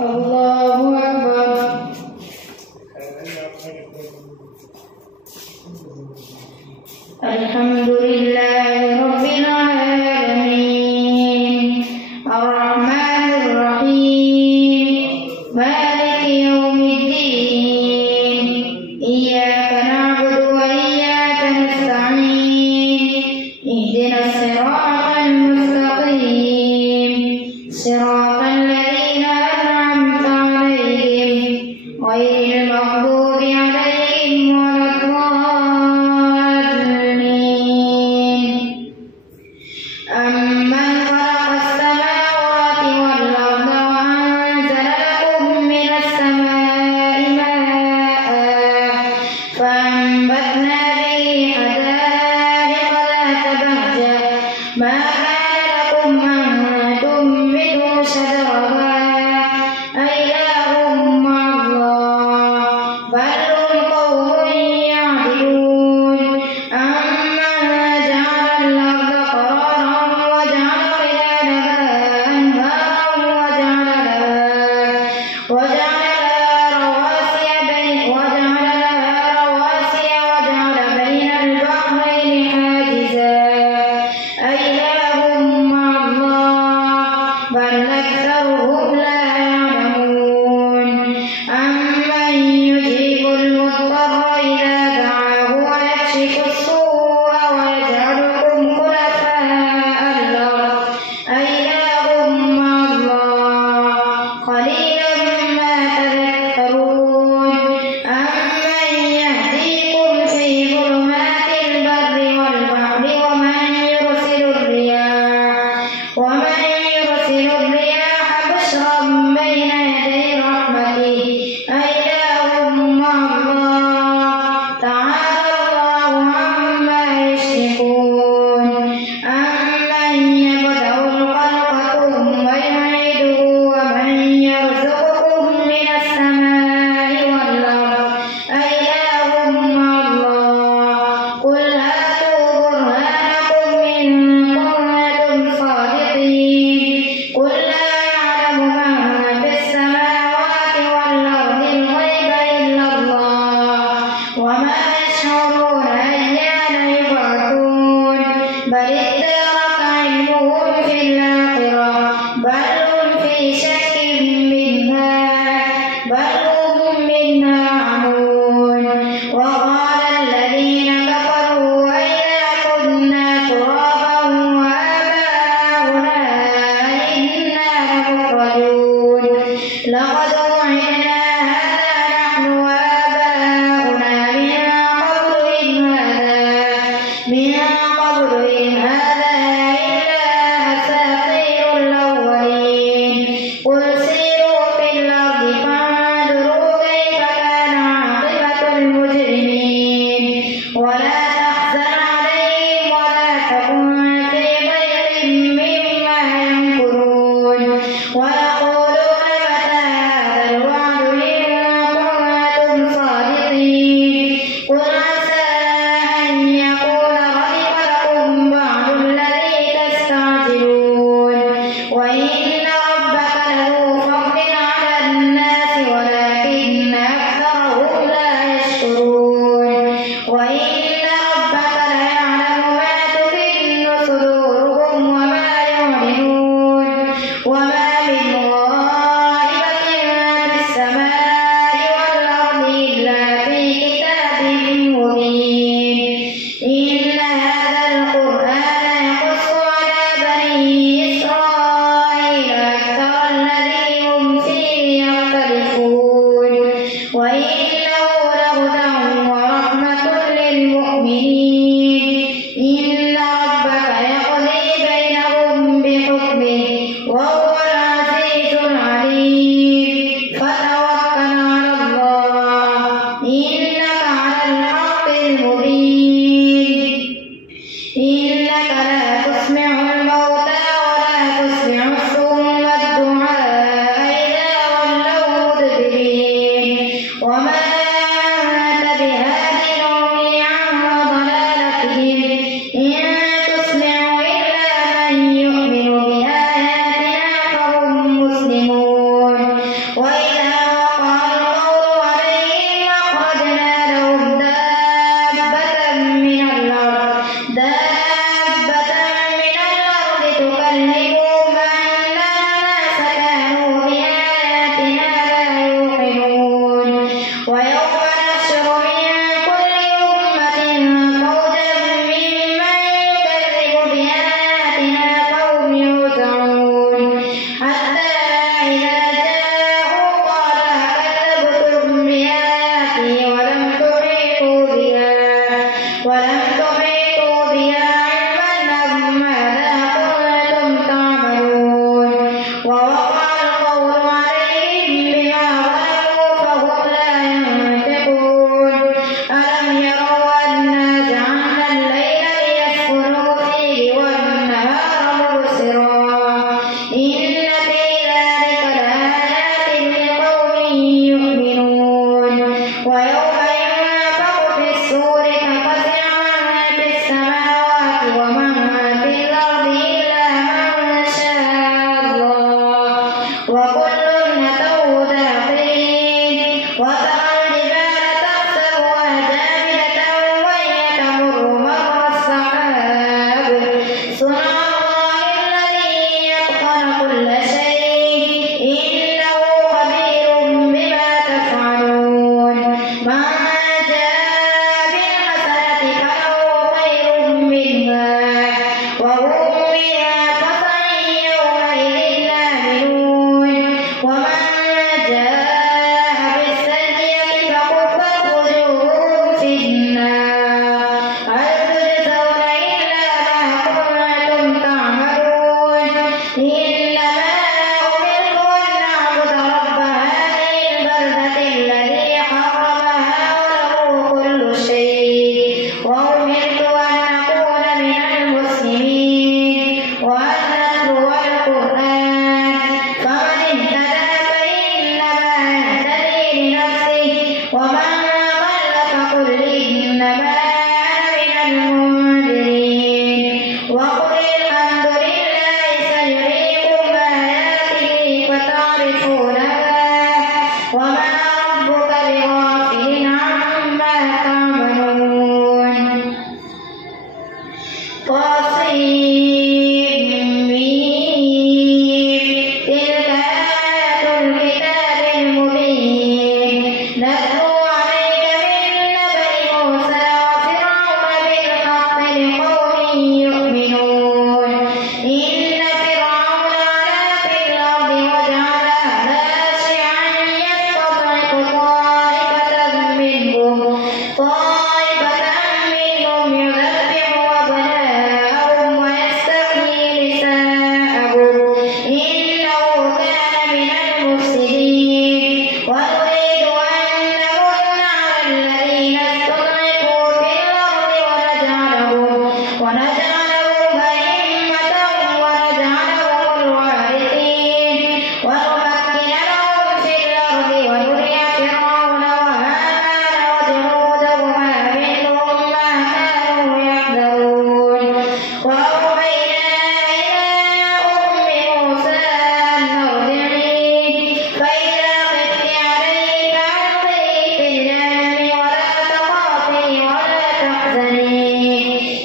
الله أكبر. الحمد لله رب العالمين الرحمن الرحيم مالك يوم الدين إياك نعبد وإياك نستعين اهدنا الصراط المستقيم صراط الذين أنعمت عليهم غير المغضوب عليهم ولا الضالين. أمن خلق السماوات والأرض وأنزل لكم من السماء ماء فأنبتنا به حدائق ذات بهجة ما كان لكم أن تنبتوا شجرها أإله مع الله بل هم قوم يعدلون. أمن جعل الأرض قرارا وجعل خلالها أنهارا وجعل لها رواسي وجعل بين البحرين حاجزا أإله مع الله بل أكثرهم لا يعلمون. أمن يجيب المضطر إذا دعاه ويكشف السوء ويجعلكم خلفاء الأرض أإله مع الله قليلا ما تذكرون. أمن يهديكم في ظلمات البر والبحر ومن يرسل الرياح بشرا ووقع القول عليهم بما ظلموا فهم لا ينطقون ألم يروا أنا جعلنا الليل ليسكنوا فيه والنهار مبصرا إن في ذلك لآيات لقوم يؤمنون ويوم ينفخ في الصور ففزع من في السماوات ومن في الأرض إلا من شاء الله وكل أتوه داخرين وترى الجبال تحسبها جامدة وهي تمر مر السحاب صنع الله الذي يتقن كل شيء إنه خبير بما تفعلون من جاء بالحسنة فله خير منها وهم من فزع يومئذ آمنون ومن جاء بالسيئة فكبت وجوههم في النار هل تجزون إلا ما كنتم تعملون إنما أمرت أن أعبد رب هذه البلدة الذي حرمها وله كل شيء وأمرت أن أكون من المسلمين وأن أتلو القرآن فمن اهتدى فإنما يهتدي لنفسه ومن ضل فقل إنما أنا من المنذرين وقل الحمد لله سيريكم آياته فتعرفونها وما ربك بغافل عما تعملون تلك آيات الكتاب المبين نتلو عليك من نبأ موسى وفرعون بالحق لقوم يؤمنون إن فرعون علا في الأرض وجعل أهلها شيعا يستضعف طائفة منهم يذبح أبناءهم ويستحيي نساءهم إنه كان من المفسدين ونريد أن نمن على الذين استضعفوا في الأرض ونجعلهم أئمة ونجعلهم الوارثين ونمكن لهم في الأرض ونري فرعون وهامان وجنودهما منهم ما كانوا يحذرون وأوحينا إلى أم موسى أن ارضعيه فإذا خفت عليه فألقيه في اليم ولا تخافي ولا تحزني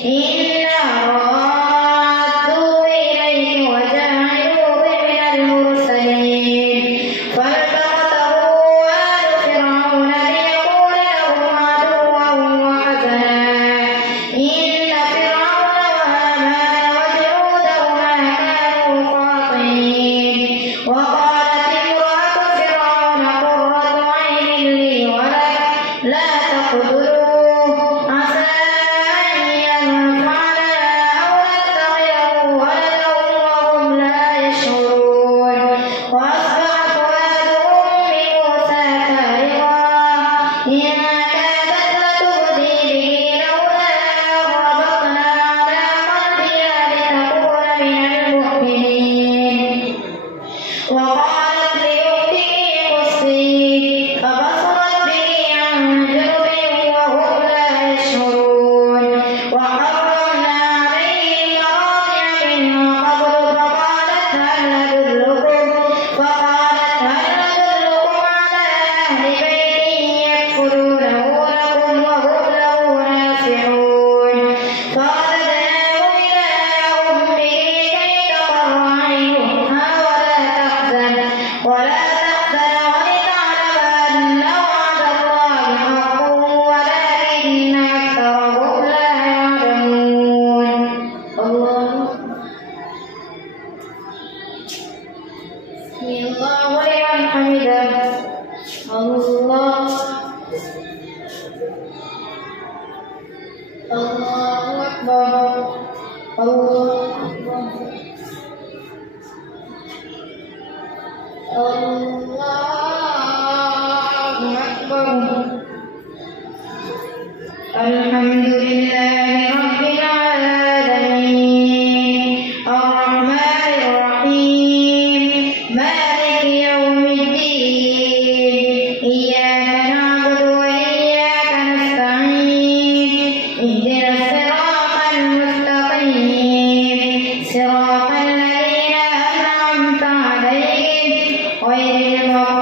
إنا رادوه إليك وجاعلوه من المرسلين فالتقطه آل فرعون ليكون لهم عدوا وحزنا إن فرعون وهامان وجنودهما كانوا خاطئين وقالت امرأة فرعون قرة عين لي ولك لا تقتلوه عسى أن ينفعنا أو نتخذه ولدا وهم لا يشعرون وأصبح فؤاد أم موسى فارغا إن كادت لتبدي به لولا ربطنا على قلبها لتكون من المؤمنين وقالت لأخته قصيه فبصرت به عن جنب وهم لا يشعرون وحرمنا عليه المراضع من قبل فقالت هل أدلكم على أهل بيت يكفلونه لكم وهم له ناصحون فرددناه إلى أمه كي تقر عينها ولا تحزن ولتعلم أن وعد الله حق ولكن أكثرهم لا يعلمون الله سمع الله لمن حمده الله أكبر الله أكبر الله أكبر. الحمد لله رب العالمين الرحمن الرحيم مالك يوم الدين إياك نعبد وإياك نستعين اهدنا الصراط المستقيم صراط الذين أنعمت عليهم غير المغضوب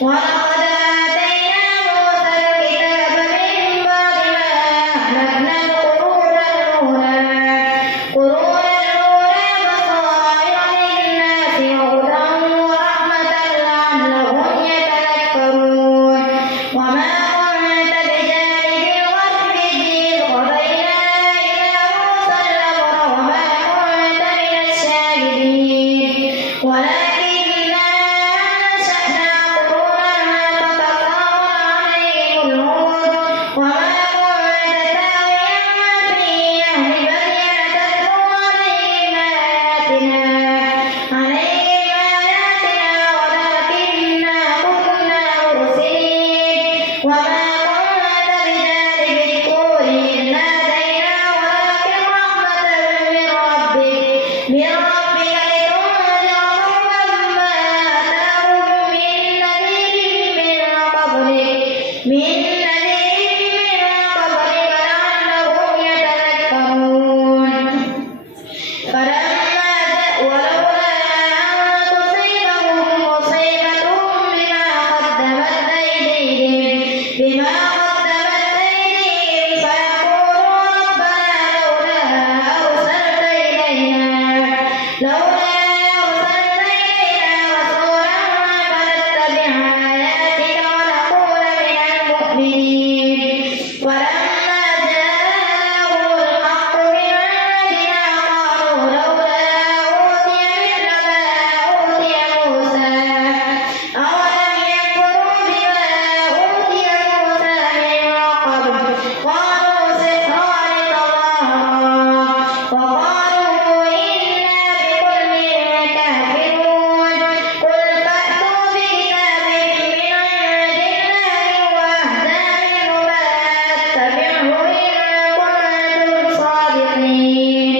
ولقد آتينا موسى الكتاب من بعد ما أهلكنا القرون الأولى بصائر للناس وهدى ورحمة لعلهم يتذكرون وما كنت بجانب الغرب إذ قضينا إلى موسى الأمر وما كنت من الشاهدين ولكننا أنشأنا قرونا فتطاول عليهم العمر وما كنت ثاويا في أهل مدين تتلو عليهم آياتنا ولكننا كنا مرسلين وما كنت بجانب الطور إذ نادينا ولكن رحمة من ربك لتنذر قوما ما أتاهم من نذير من قبلك لعلهم يتذكرون ولولا أن تصيبهم مصيبة بما قدمت أيديهم فيقولوا ربنا لولا أرسلت إلينا رسولا فنتبع آياتك ونكون من المؤمنين ولما جاءهم الحق من عندنا قالوا لولا أوتي مثل ما أوتي موسى أولم يكفروا بما أوتي موسى من قبل قالوا سحران تظاهرا وقالوا إنا بكل كافرون قل فأتوا بكتاب من عند الله وأهدى منه فأتبعه إن كنتم صادقين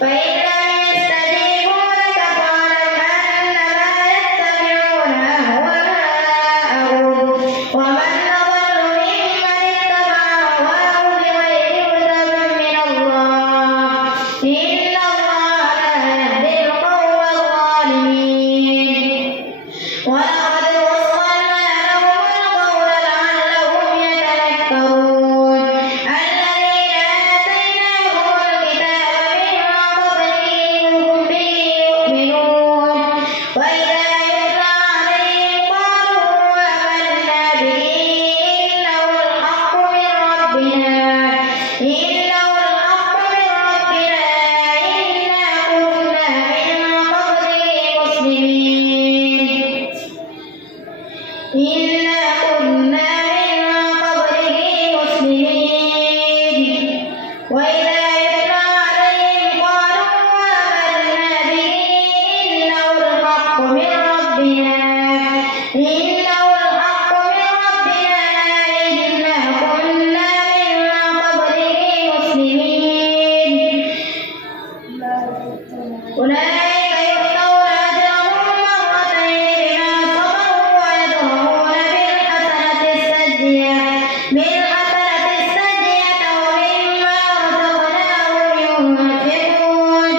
فإن لم يستجيبوا لك فاعلم أنما يتبعون أهواءهم ومن أضل ممن اتبع هواه بغير هدى من الله إن الله لا يهدي القوم الظالمين ولقد وصلنا لهم القول لعلهم يتذكرون الذين آتيناهم الكتاب من قبله هم به يؤمنون وإذا يتلى عليهم قالوا آمنا به إنه الحق من ربنا إنا كنا من قبله مسلمين وإذا يتلى عليهم قالوا آمنا به إنه الحق من ربنا إنا كنا من قبله مسلمين أولئك يؤتون أجرهم مرتين بما صبروا ويدرؤون بالحسنة السيئة ومما رزقناهم ينفقون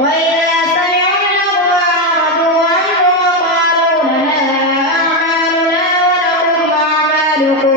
وإذا سمعوا اللغو أعرضوا عنه وقالوا لنا أعمالنا ولكم أعمالكم